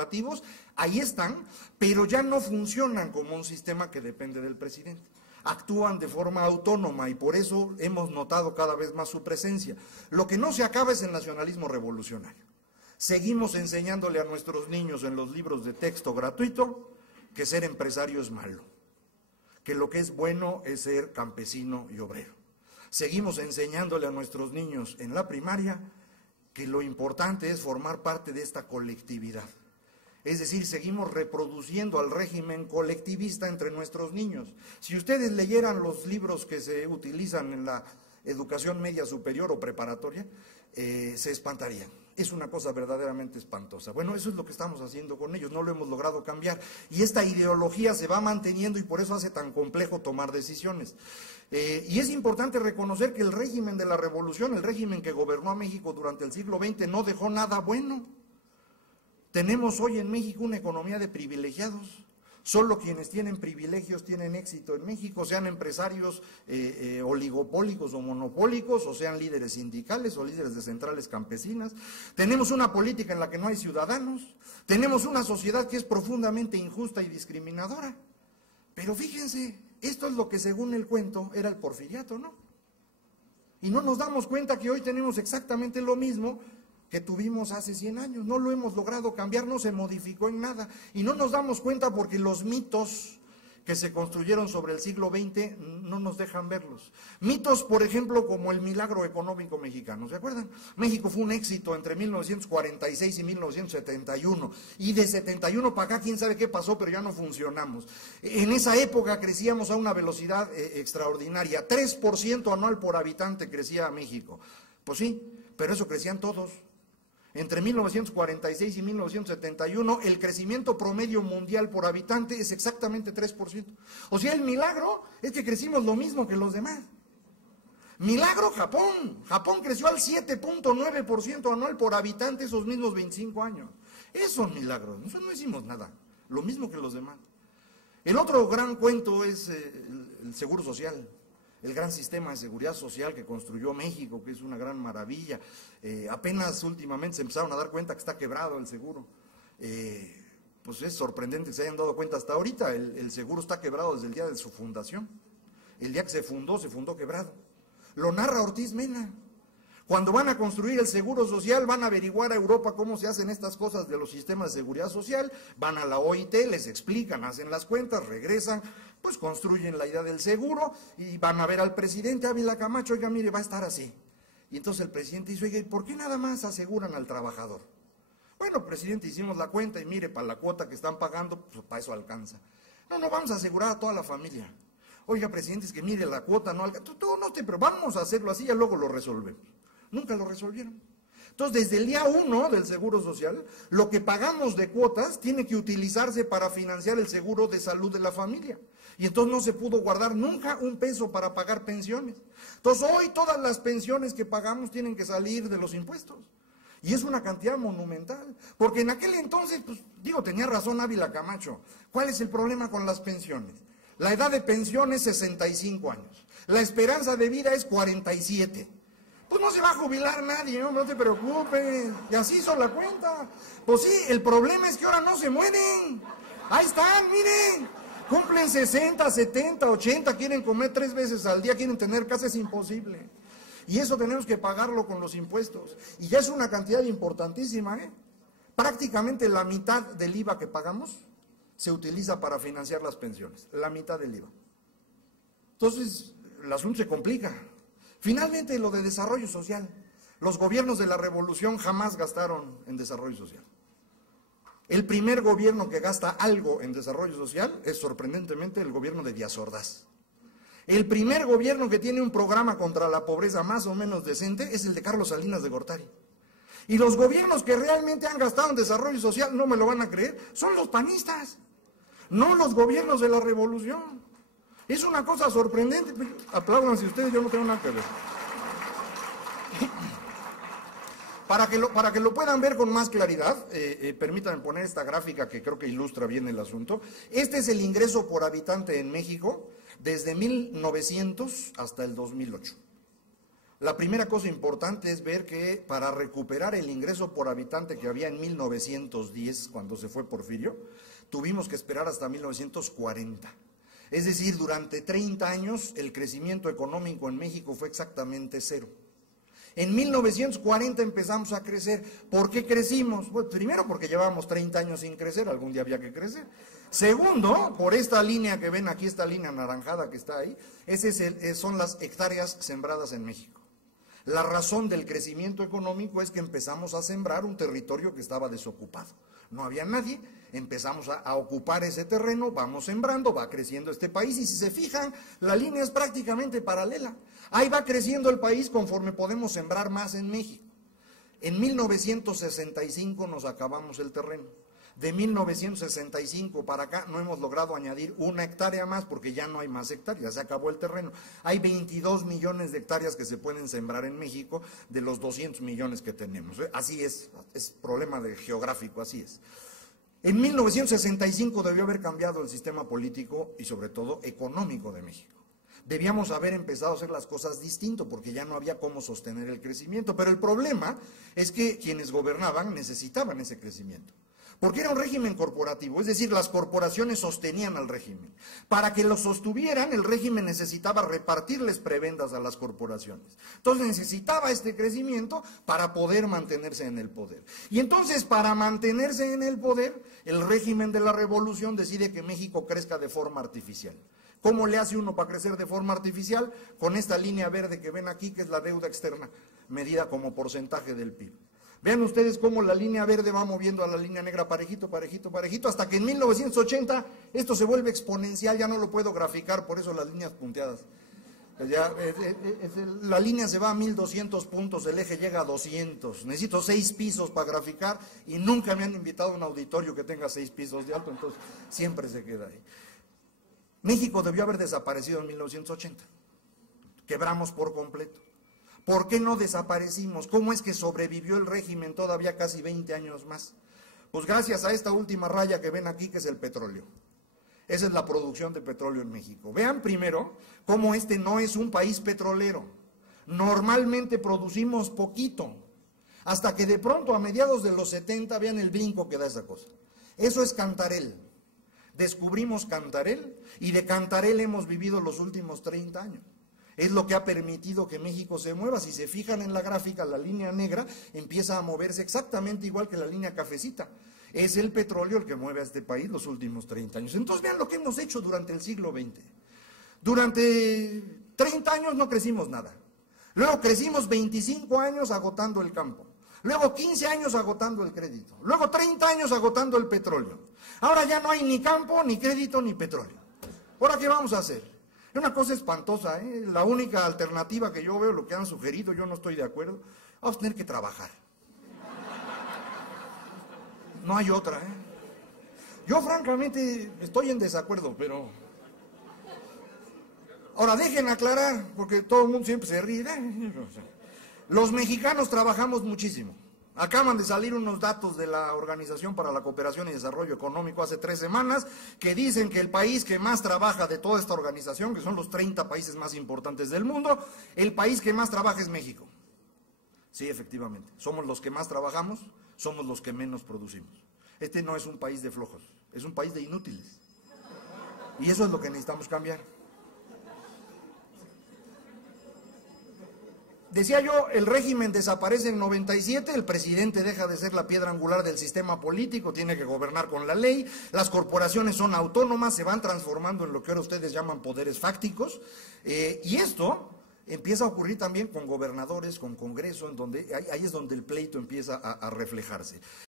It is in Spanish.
corporativos, ahí están, pero ya no funcionan como un sistema que depende del presidente. Actúan de forma autónoma y por eso hemos notado cada vez más su presencia. Lo que no se acaba es el nacionalismo revolucionario. Seguimos enseñándole a nuestros niños en los libros de texto gratuito que ser empresario es malo, que lo que es bueno es ser campesino y obrero. Seguimos enseñándole a nuestros niños en la primaria que lo importante es formar parte de esta colectividad. Es decir, seguimos reproduciendo al régimen colectivista entre nuestros niños. Si ustedes leyeran los libros que se utilizan en la educación media superior o preparatoria, se espantarían. Es una cosa verdaderamente espantosa. Bueno, eso es lo que estamos haciendo con ellos, no lo hemos logrado cambiar. Y esta ideología se va manteniendo y por eso hace tan complejo tomar decisiones. Y es importante reconocer que el régimen de la revolución, el régimen que gobernó a México durante el siglo XX, no dejó nada bueno. Tenemos hoy en México una economía de privilegiados. Solo quienes tienen privilegios tienen éxito en México, sean empresarios oligopólicos o monopólicos, o sean líderes sindicales o líderes de centrales campesinas. Tenemos una política en la que no hay ciudadanos, tenemos una sociedad que es profundamente injusta y discriminadora. Pero fíjense, esto es lo que según el cuento era el porfiriato, ¿no? Y no nos damos cuenta que hoy tenemos exactamente lo mismo que tuvimos hace 100 años, no lo hemos logrado cambiar, no se modificó en nada, y no nos damos cuenta porque los mitos que se construyeron sobre el siglo XX no nos dejan verlos. Mitos, por ejemplo, como el milagro económico mexicano, ¿se acuerdan? México fue un éxito entre 1946 y 1971, y de 71 para acá quién sabe qué pasó, pero ya no funcionamos. En esa época crecíamos a una velocidad extraordinaria, 3% anual por habitante crecía México. Pues sí, pero eso crecían todos. Entre 1946 y 1971, el crecimiento promedio mundial por habitante es exactamente 3%. O sea, el milagro es que crecimos lo mismo que los demás. Milagro Japón. Japón creció al 7.9% anual por habitante esos mismos 25 años. Esos son milagros. Nosotros no hicimos nada. Lo mismo que los demás. El otro gran cuento es el Seguro Social. El gran sistema de seguridad social que construyó México, que es una gran maravilla. Apenas últimamente se empezaron a dar cuenta que está quebrado el seguro. Pues es sorprendente que se hayan dado cuenta hasta ahorita. El seguro está quebrado desde el día de su fundación. El día que se fundó quebrado. Lo narra Ortiz Mena. Cuando van a construir el seguro social, van a averiguar a Europa cómo se hacen estas cosas de los sistemas de seguridad social, van a la OIT, les explican, hacen las cuentas, regresan, pues construyen la idea del seguro y van a ver al presidente Ávila Camacho, oiga, mire, va a estar así. Y entonces el presidente dice, oiga, ¿y por qué nada más aseguran al trabajador? Bueno, presidente, hicimos la cuenta y mire, para la cuota que están pagando, pues para eso alcanza. No, vamos a asegurar a toda la familia. Oiga, presidente, es que mire, la cuota no alcanza, pero vamos a hacerlo así, ya luego lo resolvemos. Nunca lo resolvieron. Entonces, desde el día 1 del Seguro Social, lo que pagamos de cuotas tiene que utilizarse para financiar el seguro de salud de la familia. Y entonces no se pudo guardar nunca un peso para pagar pensiones. Entonces, hoy todas las pensiones que pagamos tienen que salir de los impuestos. Y es una cantidad monumental. Porque en aquel entonces, pues, tenía razón Ávila Camacho. ¿Cuál es el problema con las pensiones? La edad de pensión es 65 años. La esperanza de vida es 47. Pues no se va a jubilar nadie, no te preocupes. Y así hizo la cuenta. Pues sí, el problema es que ahora no se mueren. Ahí están, miren. Cumplen 60, 70, 80, quieren comer 3 veces al día, quieren tener casa, es imposible. Y eso tenemos que pagarlo con los impuestos. Y ya es una cantidad importantísima, ¿eh? Prácticamente la mitad del IVA que pagamos se utiliza para financiar las pensiones. La mitad del IVA. Entonces, el asunto se complica. Finalmente, lo de desarrollo social. Los gobiernos de la revolución jamás gastaron en desarrollo social. El primer gobierno que gasta algo en desarrollo social es, sorprendentemente, el gobierno de Díaz Ordaz. El primer gobierno que tiene un programa contra la pobreza más o menos decente es el de Carlos Salinas de Gortari. Y los gobiernos que realmente han gastado en desarrollo social, no me lo van a creer, son los panistas, no los gobiernos de la revolución. Es una cosa sorprendente. Apláudanse ustedes, yo no tengo nada que ver. Para que lo puedan ver con más claridad, permítanme poner esta gráfica que creo que ilustra bien el asunto. Este es el ingreso por habitante en México desde 1900 hasta el 2008. La primera cosa importante es ver que para recuperar el ingreso por habitante que había en 1910, cuando se fue Porfirio, tuvimos que esperar hasta 1940. Es decir, durante 30 años el crecimiento económico en México fue exactamente cero. En 1940 empezamos a crecer. ¿Por qué crecimos? Pues primero porque llevábamos 30 años sin crecer, algún día había que crecer. Segundo, por esta línea que ven aquí, esta línea anaranjada que está ahí, son las hectáreas sembradas en México. La razón del crecimiento económico es que empezamos a sembrar un territorio que estaba desocupado. No había nadie, empezamos a ocupar ese terreno, vamos sembrando, va creciendo este país y si se fijan, la línea es prácticamente paralela. Ahí va creciendo el país conforme podemos sembrar más en México. En 1965 nos acabamos el terreno. De 1965 para acá no hemos logrado añadir una hectárea más porque ya no hay más hectáreas, se acabó el terreno. Hay 22 millones de hectáreas que se pueden sembrar en México de los 200 millones que tenemos. Así es problema geográfico, así es. En 1965 debió haber cambiado el sistema político y sobre todo económico de México. Debíamos haber empezado a hacer las cosas distinto porque ya no había cómo sostener el crecimiento. Pero el problema es que quienes gobernaban necesitaban ese crecimiento. Porque era un régimen corporativo, es decir, las corporaciones sostenían al régimen. Para que lo sostuvieran, el régimen necesitaba repartirles prebendas a las corporaciones. Entonces necesitaba este crecimiento para poder mantenerse en el poder. Y entonces, para mantenerse en el poder, el régimen de la revolución decide que México crezca de forma artificial. ¿Cómo le hace uno para crecer de forma artificial? Con esta línea verde que ven aquí, que es la deuda externa, medida como porcentaje del PIB. Vean ustedes cómo la línea verde va moviendo a la línea negra parejito, parejito, parejito, hasta que en 1980 esto se vuelve exponencial, ya no lo puedo graficar, por eso las líneas punteadas. La línea se va a 1200 puntos, el eje llega a 200. Necesito 6 pisos para graficar y nunca me han invitado a un auditorio que tenga 6 pisos de alto, entonces siempre se queda ahí. México debió haber desaparecido en 1980. Quebramos por completo. ¿Por qué no desaparecimos? ¿Cómo es que sobrevivió el régimen todavía casi 20 años más? Pues gracias a esta última raya que ven aquí, que es el petróleo. Esa es la producción de petróleo en México. Vean primero cómo este no es un país petrolero. Normalmente producimos poquito, hasta que de pronto a mediados de los 70 vean el brinco que da esa cosa. Eso es Cantarell. Descubrimos Cantarell y de Cantarell hemos vivido los últimos 30 años. Es lo que ha permitido que México se mueva. Si se fijan en la gráfica, la línea negra empieza a moverse exactamente igual que la línea cafecita. Es el petróleo el que mueve a este país los últimos 30 años. Entonces vean lo que hemos hecho durante el siglo XX. Durante 30 años no crecimos nada. Luego crecimos 25 años agotando el campo. Luego 15 años agotando el crédito. Luego 30 años agotando el petróleo. Ahora ya no hay ni campo, ni crédito, ni petróleo. ¿Ahora qué vamos a hacer? Es una cosa espantosa, ¿eh? La única alternativa que yo veo, lo que han sugerido, yo no estoy de acuerdo, vamos a tener que trabajar. No hay otra, ¿eh? Yo francamente estoy en desacuerdo, pero... Ahora dejen aclarar, porque todo el mundo siempre se ríe. Los mexicanos trabajamos muchísimo. Acaban de salir unos datos de la Organización para la Cooperación y Desarrollo Económico hace 3 semanas que dicen que el país que más trabaja de toda esta organización, que son los 30 países más importantes del mundo, el país que más trabaja es México. Sí, efectivamente, somos los que más trabajamos, somos los que menos producimos. Este no es un país de flojos, es un país de inútiles. Y eso es lo que necesitamos cambiar. Decía yo, el régimen desaparece en 97, el presidente deja de ser la piedra angular del sistema político, tiene que gobernar con la ley, las corporaciones son autónomas, se van transformando en lo que ahora ustedes llaman poderes fácticos, y esto empieza a ocurrir también con gobernadores, con Congreso, en donde ahí es donde el pleito empieza a reflejarse.